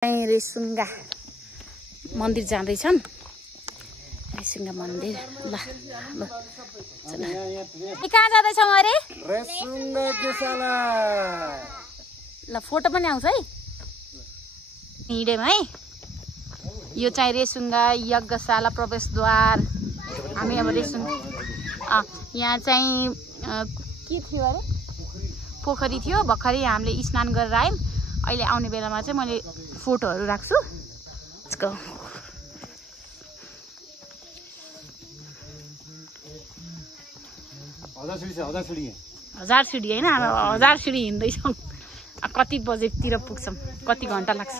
रेसुङ्गा मन्दिर जाँदैछन्। रेसुङ्गा मन्दिर ल कहाँ जाँदैछौँ अरे? रेसुङ्गा गोशाला। ल फोटो पनि आउँछ है हिँड्यौँ है। यो चाहिँ रेसुङ्गा यज्ञशाला प्रवेशद्वार। हामी अब रेसुङ्गा यहाँ चाहिँ के थियो अरे पोखरी थियो। भर्खरै हामीले स्नान गरेर आयौँ। अहिले आउने बेलामा चाहिँ मैले फोटोहरू राख्छु। हजार सिडी होइन 1000 सिडी हिँड्दैछौँ। कति बजेतिर पुग्छौँ? कति घन्टा लाग्छ?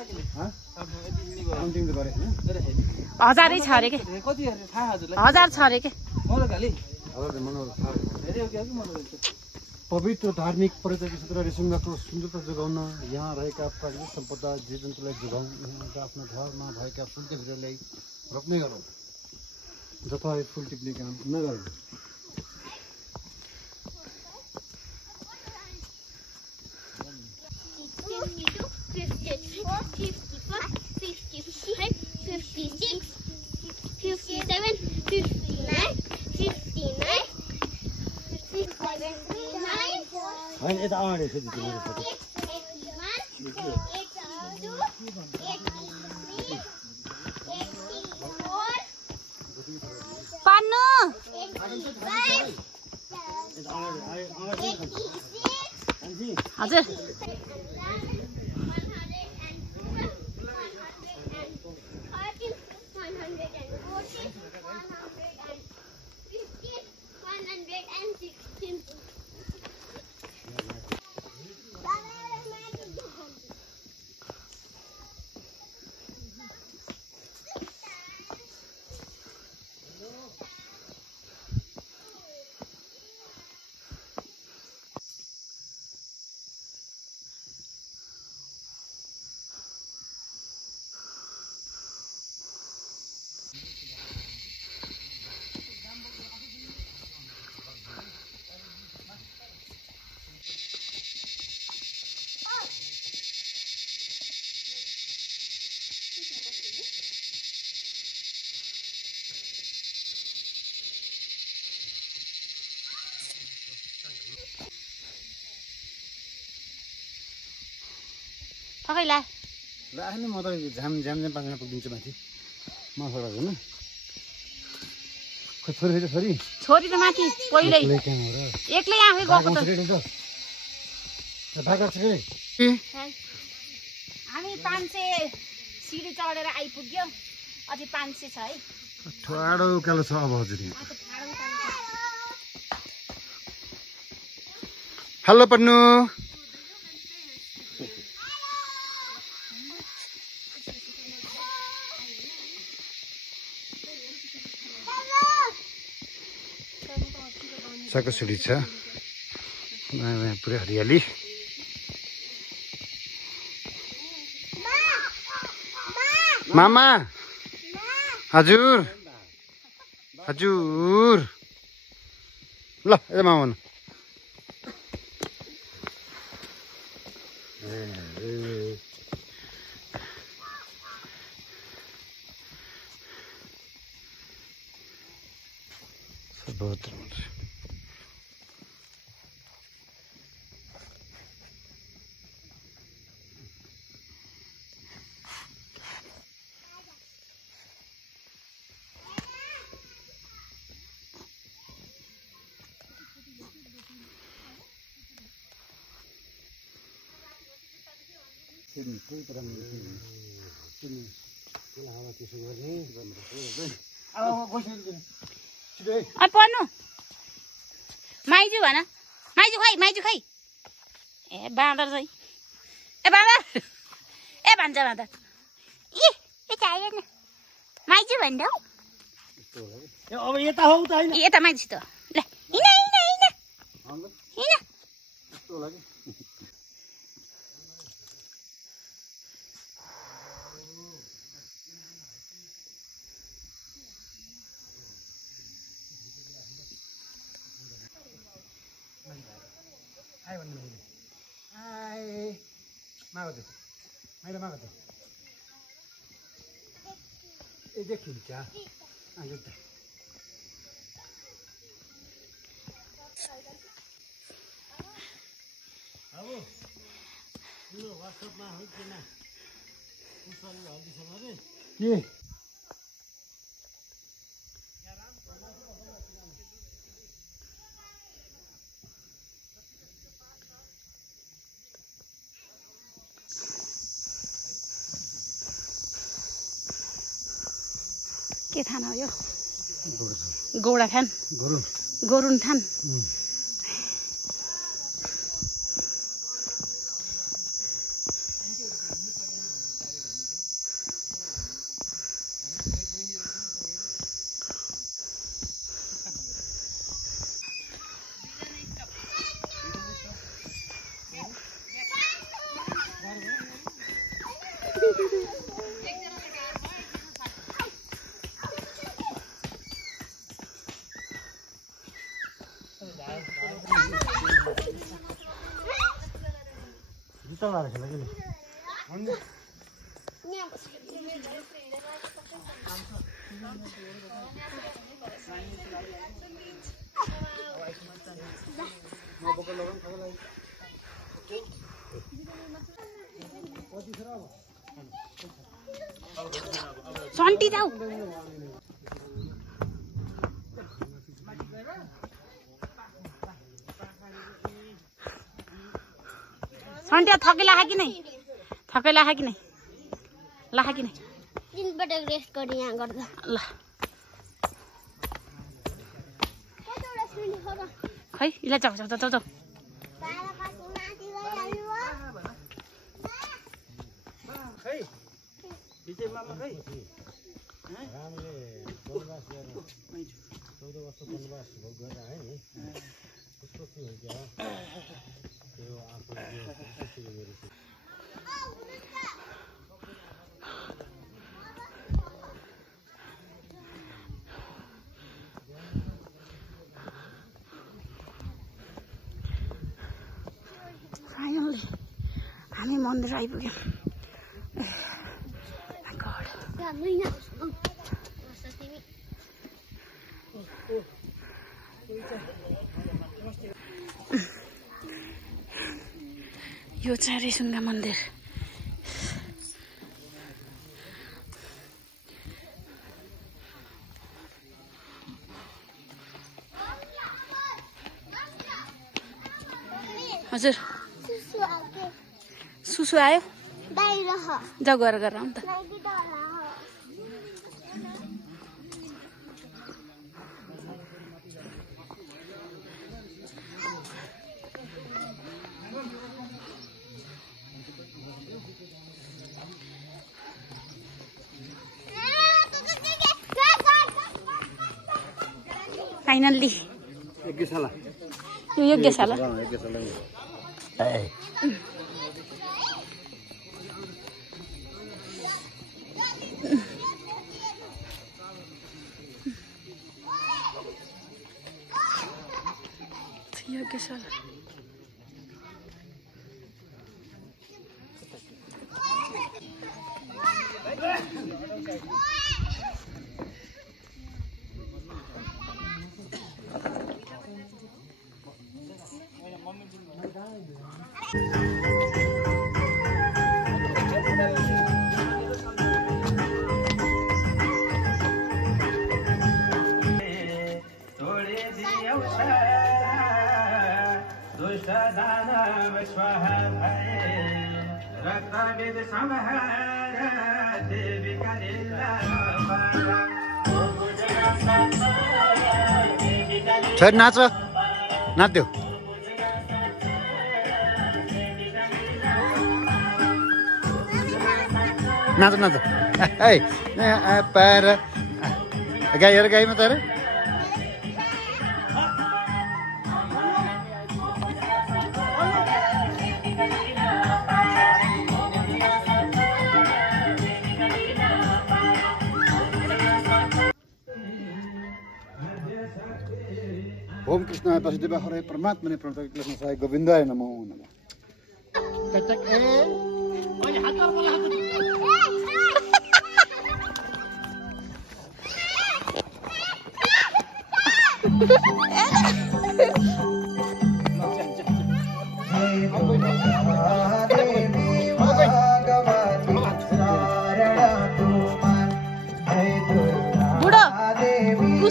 1000 छ अरे के? 1000 छ अरे के? पवित्र धार्मिक पर्यटक क्षेत्र रेसुङ्गाको सुन्दरता जोगाउन यहाँ रहेका प्राकृतिक सम्पदा जीवजन्तुलाई जोगाउन आफ्ना घरमा भएका फुलटिप्रेलाई रोप्ने गरौँ। जता फुल टिप्ने काम नगरौँ। यता आउने फेरि तिम्रो फोटो पान्नु हजुर थकैला ल आएन म त झ्याम पाक्न पुगिदिन्छु माथि म छोरा होइन छोरी छोरी त माथि पहिल्यै एक्लै आफै गएको त हामी 500 सिडी चढेर आइपुग्यो। अझै 500 छ है। ठाडो उकालो छ अब हजुर। हेलो पन्नु साको सिडी छ पुरै हरियाली। मामा हजुर हजुर ल ए मामा बहुत पढ्नु माइजू भन माइजू खै ए बाँदर चाहिँ ए बाँदर ए भन्छ बाँदर ए चाहिएन माइजू भन्छ अब यता हौ त हैन यता माइजू त ल हिँड Hi. Mago. Mago. देखिन्छ अहिले त अब यो WhatsApp-मा हो किन पुष्पले हल्दी छ भने के के थान हो यो गौडा खान गोरुन थान जुत्ता लाएर खेला कि सन्टी जाऊ सन्टिया थके लाखा कि नहीं थके लाखा कि नहीं लाखा कि नहीं दिन पटक रेस्ट गरे यहाँ गर्दा ल खै इला जाऊ जाऊ जाऊ जाऊ खै विजयमा खै रामले वनवास गरेर 14 वर्ष वनवास भोग गरेर आए नि त्यसको के हो क्या त्यो आफूले गरेको फाइनली हामी मन्दिर आइपुग्यौँ यो चाहिँ रेसुङ्गा मन्दिर हजुर सुसु आयो जाऊ गएर गरेर आउँ त फाइनल्ली यज्ञशाला यो यज्ञशाला यज्ञशाला छोरी नाच नाच्देऊ नाच नाच पाएर गाईहरू गाईमा तर ओम कृष्ण वसुदेव हरे परमात्मने प्रणतोय कृष्ण साई गोविन्दाय नमो नमः चटक ए ओइ हात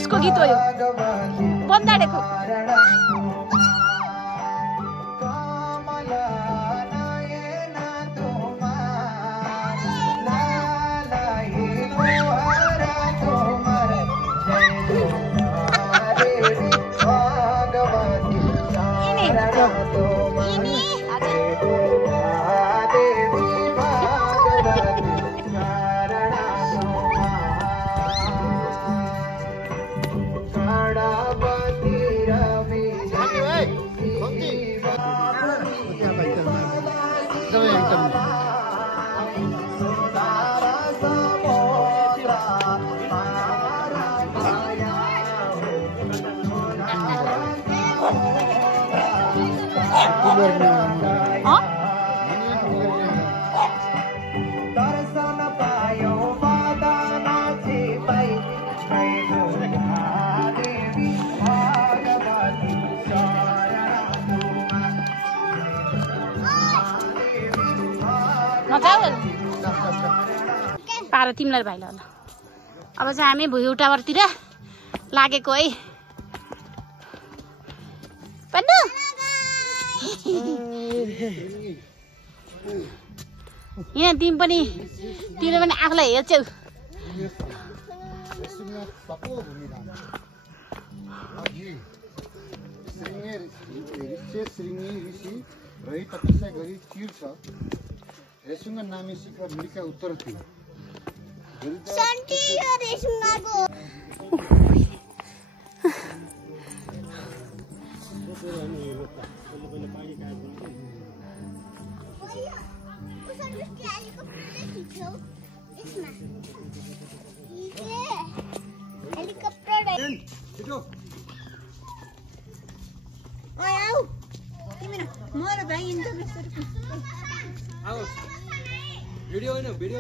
कसको गीत हो यो बन्दाडेको पारो तिमीलाई भाइ ल अब चाहिँ हामी भुइँ टावरतिर लागेको है पन्नु यहाँ तिमी पनि तिमीले पनि आफूलाई हेर्छौ रही तपस्या गरी तीर्थ रेसुङ्गा नामी शिखर मिरिका उत्तर थियो भिडियो होइन भिडियो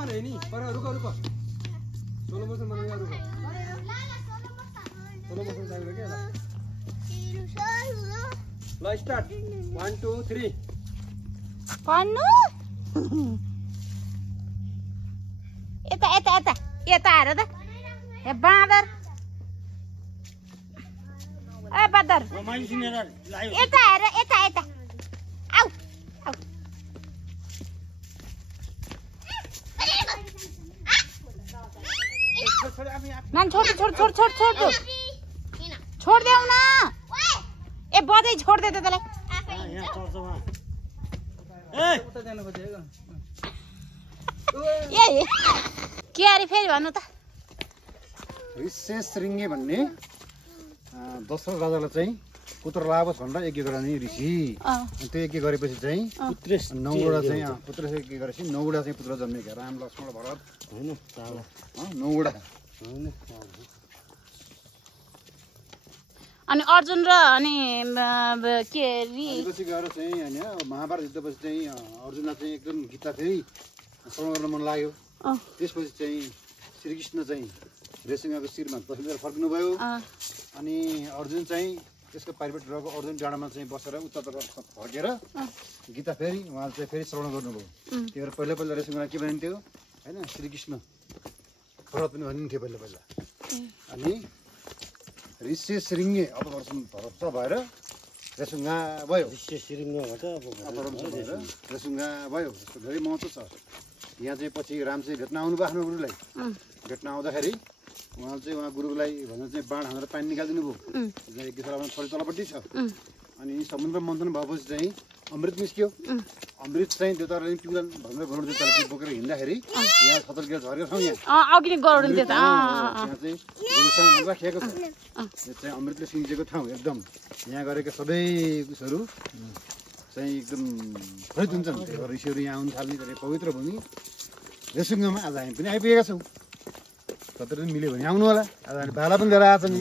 भने नि पर रुक रुक 16 वर्ष रुक 16 वर्ष चाहियो के ल स्टार्ट 1 2 3 पन्नु यता यता यता यता हेर त हे बाँदर ए बाँदर यता हेर यता यता आउ आउ नान छोड छोड छोड छोड छोड छोड देऊ न ए बजै छोड दे त तलाई ए के अरे फेरि भन्नु त ऋष्यशृङ्गे भन्ने दशरथ राजालाई चाहिँ पुत्र लाभोस् भनेर यज्ञ गराउने ऋषि त्यो यज्ञ गरेपछि चाहिँ 9वटा चाहिँ पुत्र यज्ञ गरेपछि 9वटा चाहिँ पुत्र जन्मेका राम लक्ष्मण भरत होइन 9वटा अनि अर्जुन र अनि के पछि गएर चाहिँ हैन महाभारत युद्धपछि चाहिँ अर्जुनलाई चाहिँ एकदम गीता फेरि श्रवण गर्न मन लाग्यो त्यसपछि चाहिँ श्रीकृष्ण चाहिँ रेसुङ्गाको शिरमा बसेर फर्किनुभयो अनि अर्जुन चाहिँ त्यसको पारिबाट रहेको अर्जुन डाँडामा चाहिँ बसेर उत्तरतर्फ फर्केर गीता फेरि उहाँले चाहिँ फेरि श्रवण गर्नुभयो त्यही भएर पहिला पहिला रेसुङ्गालाई के भनिन्थ्यो होइन श्रीकृष्ण भरत पनि भनिन्थ्यो पहिला पहिला अनि ऋष्यशृङ्गे अपभ्रंश भएर रेसुङ्गा भयो रेसुङ्गा भयो त्यसको धेरै महत्त्व छ यहाँ चाहिँ पछि राम चाहिँ भेट्न आउनुभयो आफ्नो गुरुलाई भेट्न आउँदाखेरि उहाँले चाहिँ उहाँ गुरुलाई भनेर चाहिँ बाण हानेर पानी निकालिदिनु भयो यज्ञशालामा छोरी तलपट्टि छ अनि समुद्र मन्थन भएपछि चाहिँ अमृत निस्क्यो अमृत चाहिँ देवताले पिउला भनेर गरुड देवताले बोकेर हिँड्दाखेरि यहाँ खतरगिर झरेको ठाउँ यहाँ चाहिँ गुरुसँग राखिएको छ यो चाहिँ अमृतले सिन्चेको ठाउँ एकदम यहाँ गरेका सबै उसहरू चाहिँ एकदम फलित हुन्छन् ऋषिहरू यहाँ आउनु थाल्ने पवित्र भूमि रेसुङ्गामा आज हामी पनि आइपुगेका छौँ कतै मिल्यो भने आउनु होला आज हामी भाला पनि लिएर आएको छ नि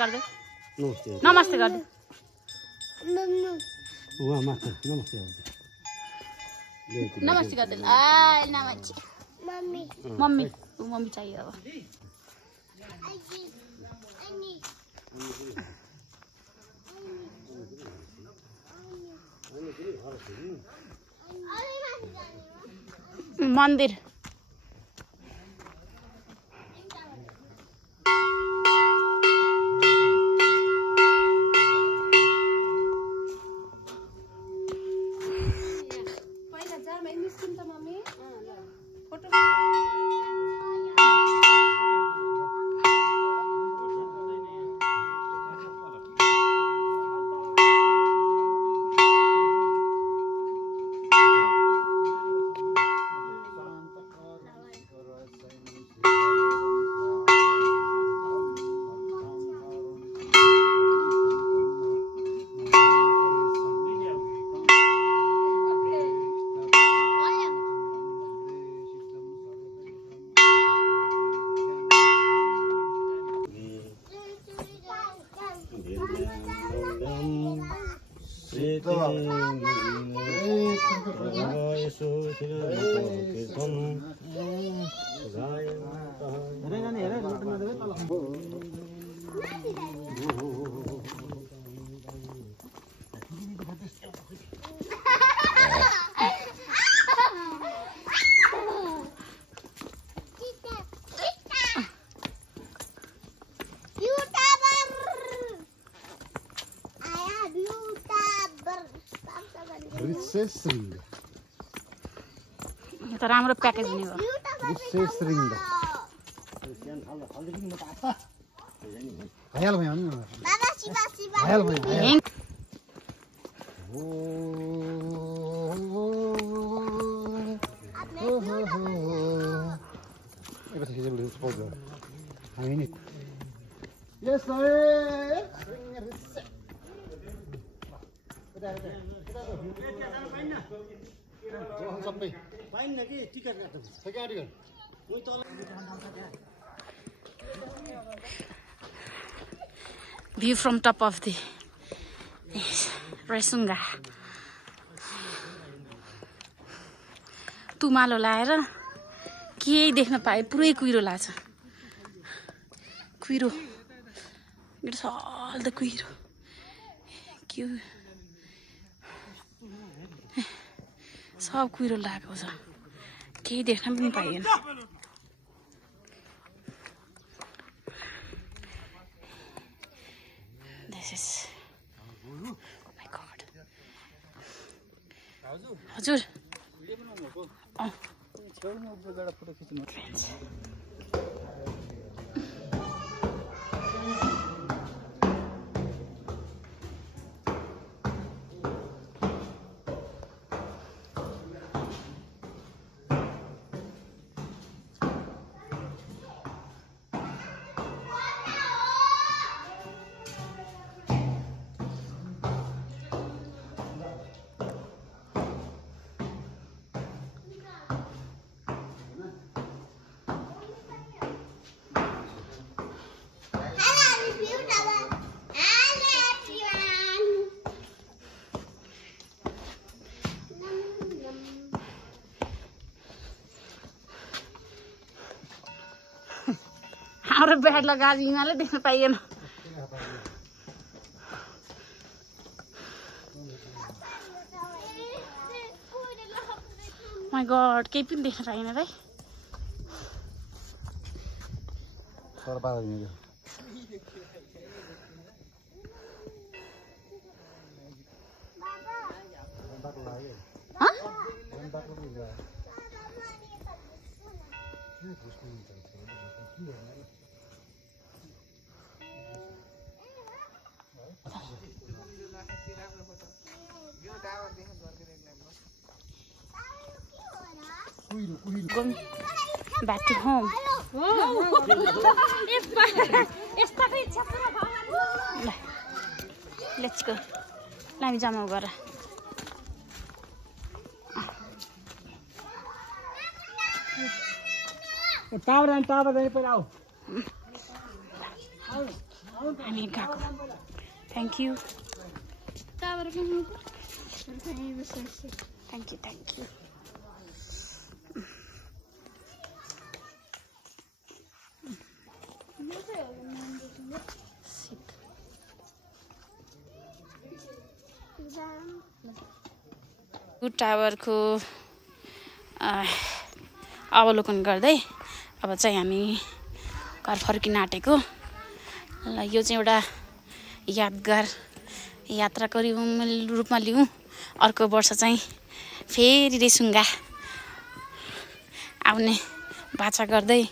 गर्दै नमस्ते नमस्ते गर्दै उहाँ माथि नमस्ते नमस्ते गर्दै आ नमस्ते मम्मी मम्मी ऊ मम्मी चाहियो अब मन्दिर त राम्रो प्याकेज हुने भयो View from top of the Resunga. तुमालो लाएर केही देख्न पाए पुरै कुहिरो लाग्छ कुहिरो इट्स अल द कुहिरो के सब कुहिरो लागेको छ केही देख्न पनि पाइएन This is oh my god हजुर हाम्रो ब्याड लगा आज हिमालय देख्न पाइएन माय गॉड केही पनि देख्न पाइएन भाइ Going back to home. Let's go. Let me jump over. Tower and tower, they put out. हामी गएको थ्याङ्क यू थ्याङ्क यू टावरको अवलोकन गर्दै अब चाहिँ हामी घर फर्किन आँटेको ल यो चाहिँ एउटा यादगार यात्राको रूपमा लिउँ अर्को वर्ष चाहिँ फेरि रेसुङ्गा आउने बाचा गर्दै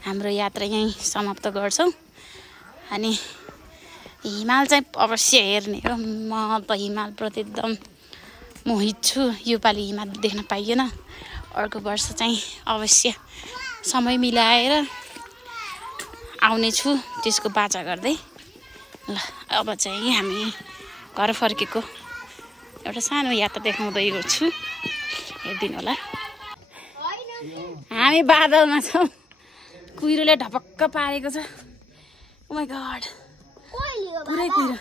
हाम्रो यात्रा यहीँ समाप्त गर्छौँ अनि हिमाल चाहिँ अवश्य हेर्ने हो म त हिमालप्रति एकदम मोहित छु योपालि हिमाल देख्न पाइएन अर्को वर्ष चाहिँ अवश्य समय मिलाएर आउने छु त्यसको बाचा गर्दै ल अब चाहिँ हामी घर फर्केको एउटा सानो यात्रा देखाउँदै छु हेरिदिनु होला हामी बादलमा छौँ कुहिरोले ढपक्क पारेको छ ओ माइ गॉड पुरै कुहिरो